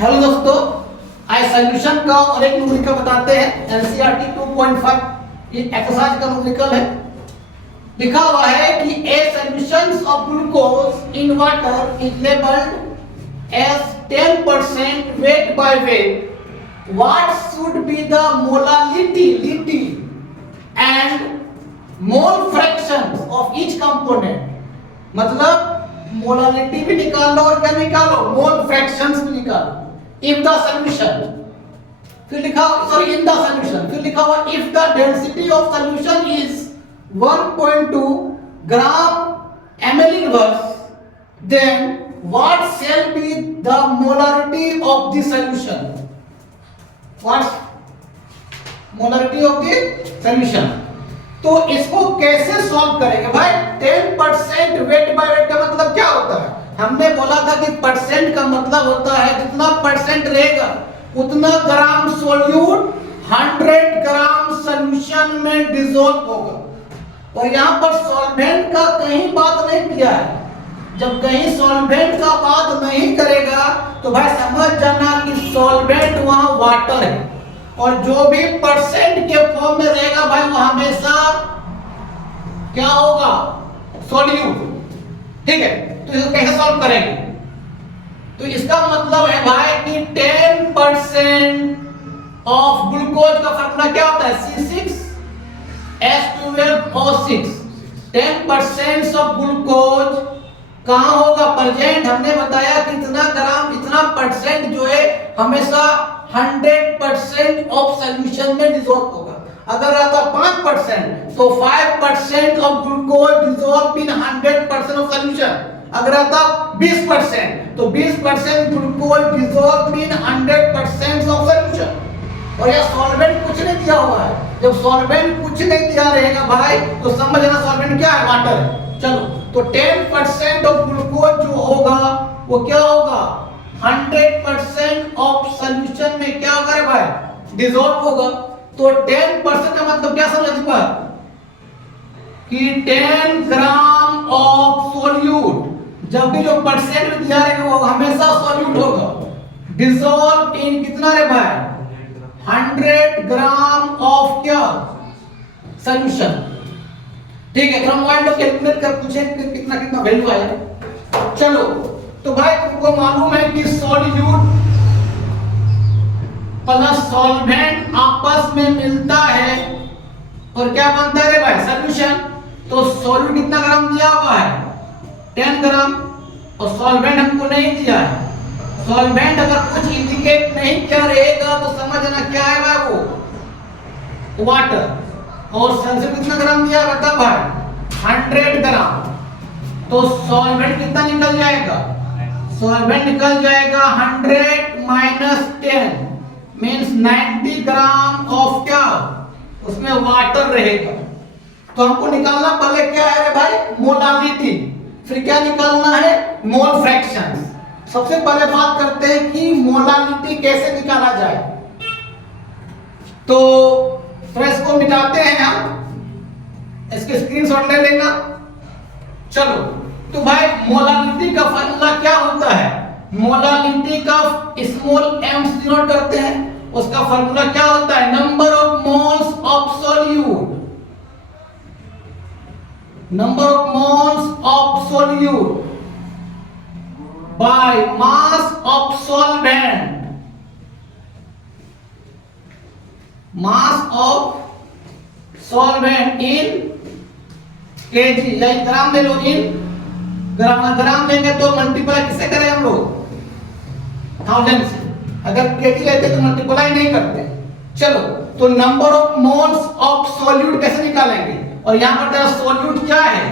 Hello दोस्तों, आज solution का और एक न्यूमेरिकल बताते हैं। एनसीईआरटी 2.5 ये एक्सरसाइज का न्यूमेरिकल है। लिखा हुआ है कि a solution of glucose in water is labelled as 10% weight by weight. What should be the molality and mole fractions of each component? मतलब मोलालिटी भी निकालो और क्या निकालो, मोल फ्रैक्शंस भी निकालो। इफ द सॉल्यूशन, फिर लिखा सॉरी इन द सॉल्यूशन, फिर लिखा हुआ if the density of solution is 1.2 gram ml inverse, then what shall be the molarity of the solution? What molarity of the solution? तो इसको कैसे सॉल्व करेंगे भाई? 10% वेट बाय वेट का मतलब क्या होता है? हमने बोला था कि परसेंट का मतलब होता है जितना परसेंट रहेगा उतना ग्राम सोल्यूट 100 ग्राम सॉल्यूशन में डिसॉल्व होगा। और यहां पर सॉल्वेंट का कहीं बात नहीं किया है। जब कहीं सॉल्वेंट का बात नहीं करेगा तो भाई समझ जाना कि सॉल्वेंट वहां वाटर है, और जो भी परसेंट के फॉर्म में रहेगा भाई वो हमेशा क्या होगा? सॉल्यूट। ठीक है, तो इसको कैसे सॉल्व करेंगे? तो इसका मतलब है भाई कि 10% ऑफ ग्लूकोज का फार्मूला क्या होता है? C6H12O6। 10% ऑफ ग्लूकोज कहां होगा? प्रेजेंट। हमने बताया कि इतना ग्राम इतना परसेंट जो है हमेशा 100% ऑफ सॉल्यूशन में डिसॉल्व होगा। अगर आता 5% तो 5% of glucose dissolve in 100% of solution. अगर आता 20% तो 20% glucose dissolve in 100% of solution. और यह सॉल्वेंट कुछ नहीं दिया हुआ है। जब सॉल्वेंट कुछ नहीं दिया रहेगा भाई तो समझ लेना सॉल्वेंट क्या है? वाटर है। चलो, तो 10% ऑफ ग्लूकोज जो होगा वो क्या होगा? 100% ऑफ सॉल्यूशन में क्या होगा रे भाई? डिसॉल्व होगा। तो 10% का मतलब क्या समझ पा कि 10 ग्राम ऑफ सोल्यूट, जब भी जो परसेंट में दिया रहेगा वो हमेशा सोल्यूट होगा। डिसॉल्व इन कितना रे भाई? 100 ग्राम ऑफ क्या? सॉल्यूशन। ठीक है, तो हम वाइंड कैलकुलेट कर पूछे कितना कितना वैल्यू आया। चलो, तो भाई तुमको मालूम है कि सॉल्यूट प्लस सॉल्वेंट आपस में मिलता है और क्या बनता है रे भाई? सॉल्यूशन। तो सॉल्यूट कितना ग्राम दिया हुआ है? 10 ग्राम। और सॉल्वेंट हमको नहीं दिया है। सॉल्वेंट अगर कुछ इंडिकेट नहीं किया रहेगा तो समझना क्या है भाई? वो वाटर। और सल्फर कितना ग्राम दिया रहता भाई? 100 ग्राम। तो सॉल्वेंट कितना निकल जाएगा? सॉल्वेंट निकल जाएगा 100 माइनस 10 मींस 90 ग्राम ऑफ क्या? उसमें वाटर रहेगा। तो हमको निकालना पहले क्या है रे भाई? मोलालिटी। फिर क्या निकालना है? Mole fraction. सबसे पहले बात करते हैं कि मोलालिटी कैसे निकाला जाए। तो फ्रेश को मिटाते हैं हम। इसके स्क्रीनशॉट ले लेना। चलो, तो भाई मोलालिटी का फार्मूला क्या होता है? मोलालिटी का स्मॉल m से डिनोट करते हैं। उसका फार्मूला क्या होता है? Number of moles of solute. Number of moles of solute by mass of solvent. Mass of solvent in KG या ग्राम ले लो। इन ग्राम लेंगे तो मल्टीप्लाई किससे करें हम लोग? 1000 से। अगर केजी लेते तो मल्टीप्लाई नहीं करते। चलो, तो number of moles of solute कैसे निकालेंगे? और यहां पर तेरा सॉल्यूट क्या है?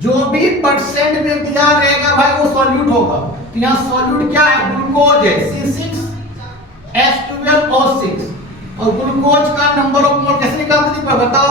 जो भी परसेंट में दिया रहेगा भाई वो सॉल्यूट होगा। तो यहां सॉल्यूट क्या है? ग्लूकोज है, C6H12O6। और ग्लूकोज का नंबर ऑफ मोल कैसे निकालते थे बताओ?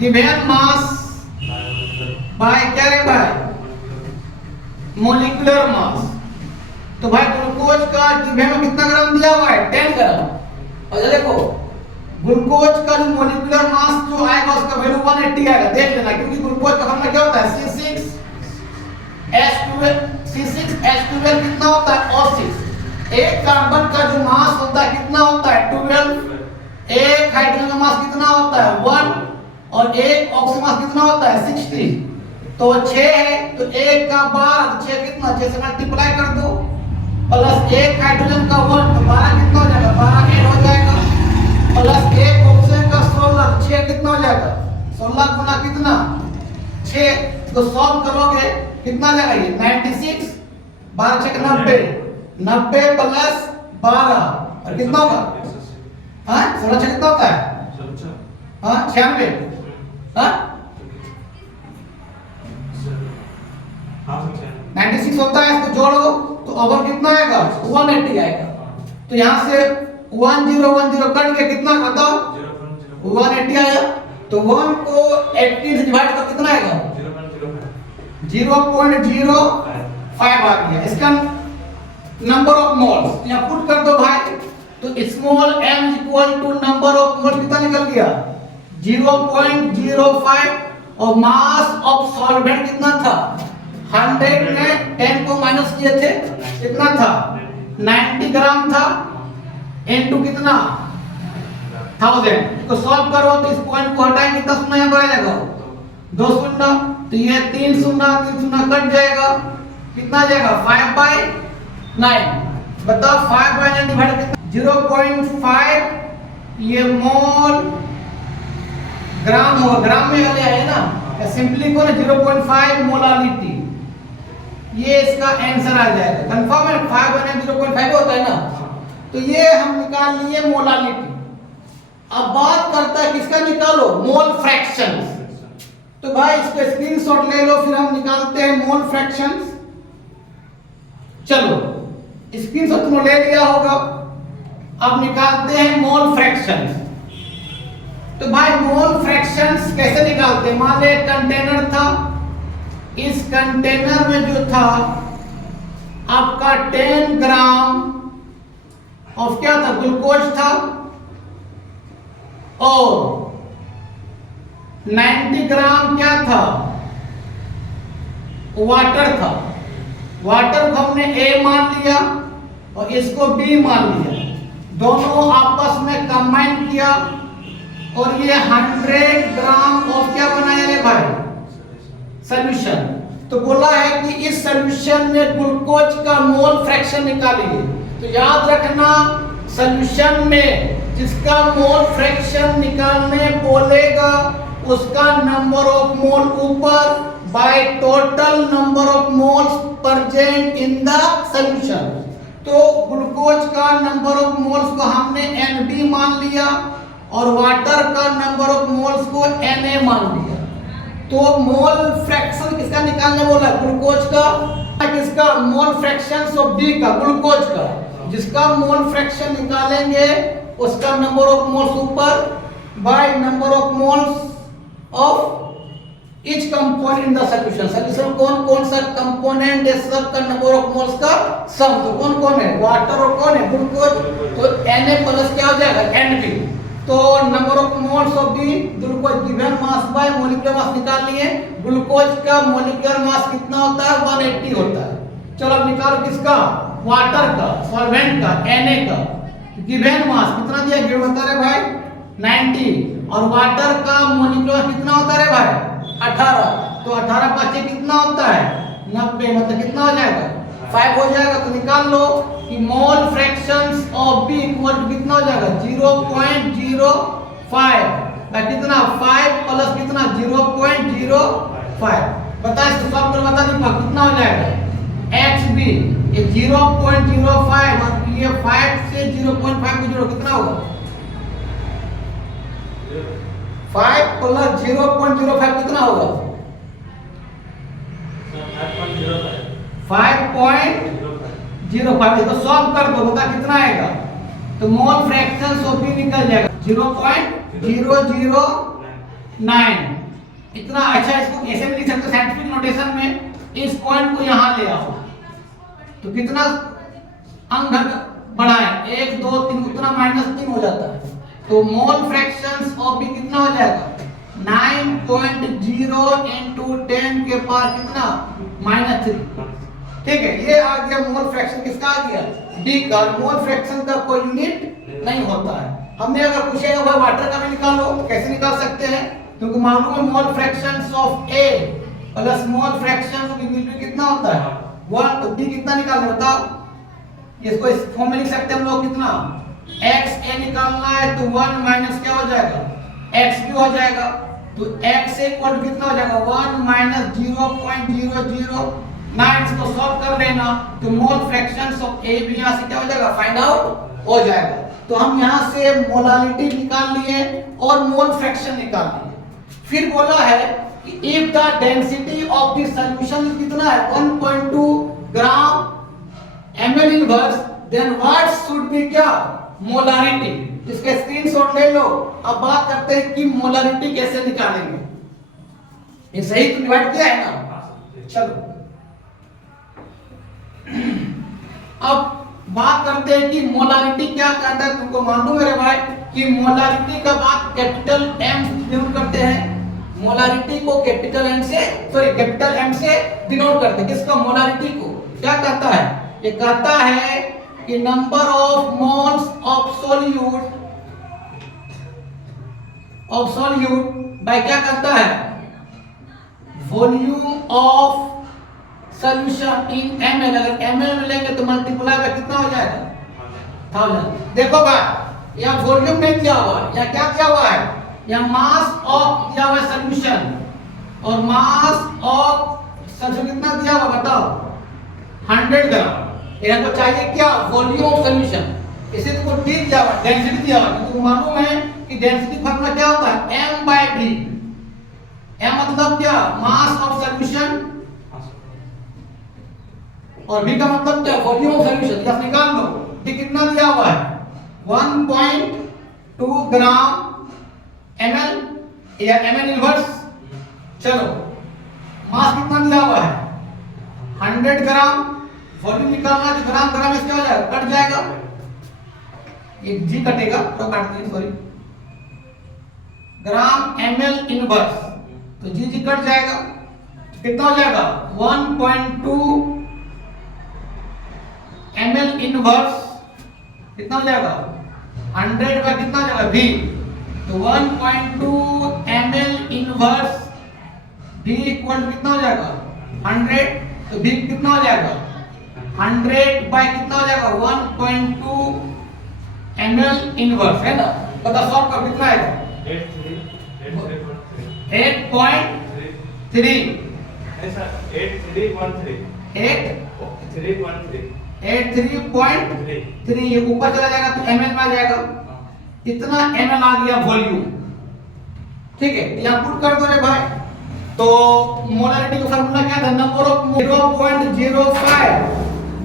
गिवन मास बाय क्या रे भाई? Molecular mass. तो भाई ग्लूकोज का गिवन में कितना ग्राम दिया हुआ है? 10 ग्राम। और ये देखो ग्लूकोज का जो मॉलिक्यूलर मास जो आएगा उसका वैल्यू 180 आएगा। देख लेना, क्योंकि ग्लूकोज का फार्मूला क्या होता है? C6H12 कितना होता है? एक कार्बन का जो मास होता है कितना होता है 12, एक हाइड्रोजन का मास कितना होता है 1 और एक ऑक्सीजन मास कितना होता है 60। तो 6 है तो 1 का 12 तो 6 कितना 6 से मल्टीप्लाई कर दो प्लस एक हाइड्रोजन का 1 तो 12 कितना हो जाएगा 12 ऐड हो जाएगा प्लस एक ऑक्सीजन का 16 6 कितना हो जाएगा 16 गुना कितना 6। तो सॉल्व करोगे कितना आ जाएगा ये 96 12 6 90 90 प्लस 12 और कितना होगा हाँ 16 6 कितना होता है हाँ 96 हाँ 96 होता है। इसको जोड़ो तो ओवर कितना आएगा 180 आएगा। तो यहाँ से 1010 कट के कितना बताओ 180 आया। तो 1 को 80 से डिवाइड कर कितना आएगा 0.05 आ गया। इसका नंबर ऑफ मोल्स यहाँ पुट कर दो भाई। तो small m equal to number of moles कितना निकल गया 0.05 और मास ऑफ सॉल्वेंट कितना था 100 में 10 को माइनस किए थे कितना था 90 ग्राम था इनटू कितना 1000। तो सॉल्व करो तो इस पॉइंट को हटाएंगे कितना शून्य यहाँ पर आ जाएगा 2 शून्य। तो ये 3 शून्य कट जाएगा कितना जाएगा 5/9। बताओ 5/9 डिवाइड कितना 0.5 ये मोल ग्राम होगा। ग्राम में वाले आए ना सिंपली को ना 0.5 मोलालिटी ये इसका आंसर आ जाएगा। कंफर्म है 5/9 0.5 होता है ना। तो ये हम निकाल लिए मोलालिटी। अब बात करता है किसका निकालो मोल फ्रैक्शंस। तो भाई इसका स्क्रीनशॉट ले लो फिर हम निकालते हैं मोल फ्रैक्शंस। चलो स्क्रीनशॉट तुमने ले लिया होगा। अब निकालते हैं मोल फ्रैक्शंस। तो भाई मोल फ्रैक्शंस कैसे निकालते हैं। मान ले कंटेनर था इस कंटेनर में जो था आपका 10 ग्राम ऑफ क्या था ग्लूकोज था और 90 ग्राम क्या था वाटर था। वाटर को हमने A मान लिया और इसको B मान लिया। दोनों आपस में कंबाइन किया और ये 100 ग्राम ऑफ क्या बनाया रे भाई सॉल्यूशन। तो बोला है कि इस सॉल्यूशन में ग्लूकोज का मोल फ्रैक्शन निकालिए। तो याद रखना सॉल्यूशन में जिसका मोल फ्रैक्शन निकालने बोलेगा उसका नंबर ऑफ मोल ऊपर by total number of moles present in the solution. तो ग्लूकोज का नंबर ऑफ मोल्स को हमने NB मान लिया और वाटर का नंबर ऑफ मोल्स को Na मान लिया। तो मोल फ्रैक्शन किसका निकालने बोला ग्लूकोज का किसका मोल फ्रैक्शन ऑफ B का ग्लूकोज का। जिसका मोल फ्रैक्शन निकालेंगे उसका नंबर ऑफ मोल्स ऊपर by number of moles of each component in the solution. Solution कौन कौन सा कंपोनेंट है सब का नंबर ऑफ मोल्स का सम। तो कौन कौन है वाटर और कौन है ग्लूकोज। तो Na प्लस क्या हो जाएगा NB। तो number of moles of the glucose given mass by molecular mass निकाल लिए। ग्लूकोज का मॉलिक्यूलर मास कितना होता है 180 होता है। चलो अब निकालो किसका वाटर का सॉल्वेंट का Na का गिवन मास कितना दिया गिवन बता रहे भाई 90 और वाटर का मॉलिक्यूलर कितना होता है भाई 18। तो 18 का 6 कितना होता है 90 मतलब कितना हो जाएगा 5 हो जाएगा। तो निकाल लो कि mole fractions of B equal to कितना हो जाएगा 0.05 कितना 5 प्लस कितना 0.05। बता इसको सॉल्व कर बता दीपक कितना हो जाएगा HB ये 0.05 और ये 5 से 0.5 को जोड़ो कितना होगा 5 प्लस 0.05 कितना होगा 5.05। तो सॉल्व कर दो बता कितना आएगा। तो मोल फ्रैक्शन ऑफ B निकल जाएगा 0.009 इतना। अच्छा इसको ऐसे भी लिख सकते साइंटिफिक नोटेशन में इस पॉइंट को यहां ले आओ तो कितना अंक बढ़ाएं 1 2 3 उतना -3 हो जाता है। तो मोल फ्रैक्शंस ऑफ B कितना हो जाएगा 9.0 × 10 के पावर कितना -3 ठीक है, ये आ गया मोल फ्रैक्शन किसका आ गया, डी का। मोल फ्रैक्शन का कोई यूनिट नहीं होता है। हमने अगर पूछेगा भाई वाटर का भी निकालो, कैसे निकाल सकते हैं, क्योंकि मालूम है mole fractions of A plus mole fractions of B कितना होता है 1। तो डी कितना निकालना है बताओ, इसको इस फॉर्म में लिख सकते हैं हम लोग, कितना x a निकालना है तो 1 माइनस क्या हो जाएगा x b हो जाएगा। तो x a इक्वल कितना हो जाएगा 1 माइनस 0.009। इसको सॉल्व कर लेना तो मोल फ्रैक्शंस ऑफ a b यहां से क्या हो जाएगा फाइंड आउट हो जाएगा। तो हम यहां से मोलालिटी निकाल लिए और मोल फ्रैक्शन निकाल लिए। फिर बोला है कि if the density of the solution कितना है 1.2 gram ml inverse, then what should be क्या मोलारिटी। इसके स्क्रीनशॉट ले लो। अब बात करते हैं कि मोलारिटी कैसे निकालेंगे। ये सही तो डिवाइड किया है ना, चलो अब बात करते हैं कि मोलारिटी क्या कहता है। तुमको मालूम है रे भाई कि मोलारिटी का बात कैपिटल M से डिनोट करते हैं। मोलारिटी को कैपिटल M से कैपिटल M से डिनोट करते हैं। किसका मोलारिटी को क्या कहता है, ये कहता है कि number of moles of solute bye क्या करता है volume of solution in ml। अगर ml में लेंगे तो मल्टीप्लाई बाय कितना हो जाएगा 1000। देखो भाई यहां वॉल्यूम नहीं दिया हुआ है, यहां क्या दिया हुआ है, यहां मास ऑफ दिया हुआ है सॉल्यूशन, और मास ऑफ सॉल्यूशन कितना दिया हुआ बताओ 100 ग्राम। यहाँ को चाहिए क्या वॉल्यूम ऑफ सॉल्यूशन। इसे तुमको डी दिया हुआ डेंसिटी दिया हुआ, तुमको मालूम है कि डेंसिटी फार्मूला क्या होता है m/d। m मतलब क्या मास ऑफ सॉल्यूशन और v का मतलब क्या वॉल्यूम ऑफ सॉल्यूशन। यहां निकाल लो डी कितना दिया हुआ है 1.2 ग्राम ml या ml इनवर्स। चलो मास कितना दिया हुआ है 100 ग्राम, वॉल्यूम निकालना है तो ग्राम ग्राम में क्या हो जाएगा कट जाएगा, एक जी कटेगा तो काट दिए सॉरी, ग्राम ml इनवर्स तो जी कट जाएगा, कितना हो जाएगा 1.2 ml इनवर्स कितना हो जाएगा 100 का कितना हो जाएगा v। तो 1.2 ml इनवर्स v इक्वल कितना हो जाएगा 100। तो v कितना हो जाएगा 100 बाय कितना हो जाएगा 1.2 ml इनवर्स है ना। पता सॉल्व कर कितना आएगा 8.3 ऐसा 83.3 ये ऊपर चला जाएगा तो ml में आ जाएगा। इतना ml आ गया वॉल्यूम, ठीक है यहां पुट कर दो रे भाई। तो मोलारिटी का फार्मूला क्या था नंबर ऑफ 0.05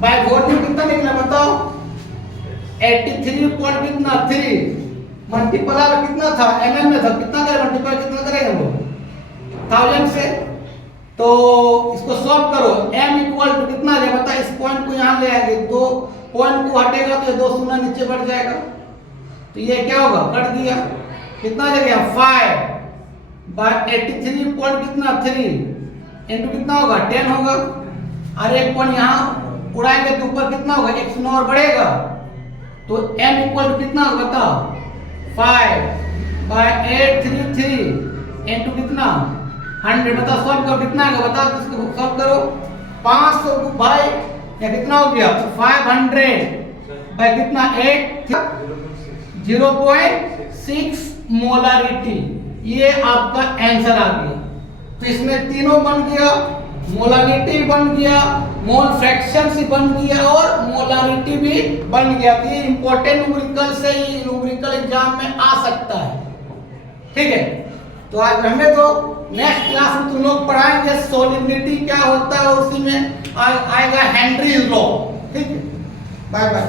बाय वॉल्यूम कितना निकला बताओ 83 पॉइंट कितना 3 मल्टीप्लाई में कितना था ml में था, कितना करें मल्टीप्लाई कितना करेंगे हम लोग 1000 से। तो इसको सॉल्व करो m इक्वल टू कितना आ जाएगा बता, इस पॉइंट को यहां ले आएंगे, दो पॉइंट को हटेगा तो ये दो शून्य नीचे बढ़ जाएगा, तो ये क्या होगा कट दिया, कितना आ जाएगा 5 बाय 83 पॉइंट कितना 3 इनटू कितना होगा 10 होगा, और एक पॉइंट यहां उड़ाएंगे तो ऊपर कितना होगा एक शून्य और बढ़ेगा, तो m इक्वल टू कितना होगा बताओ 5 बाय 833 इनटू कितना 100। बताओ सॉल्व करो कितना आएगा बताओ, इसको सॉल्व करो 500 भाई या कितना हो गया 500 बाय कितना 8 0.6 मोलारिटी। ये आपका आंसर आ गया। तो इसमें तीनों बन गया, मोलारिटी बन गया, मोल फ्रैक्शन भी बन गया और मोलारिटी भी बन गया। ये इंपॉर्टेंट न्यूमेरिकल से ही न्यूमेरिकल एग्जाम में आ सकता है, ठीक है। तो आज हमें तो नेक्स्ट क्लास में तुम लोग पढ़ाएंगे सॉलिबिलिटी क्या होता है, उसी में आएगा हेनरीज लॉ, ठीक है। Bye bye.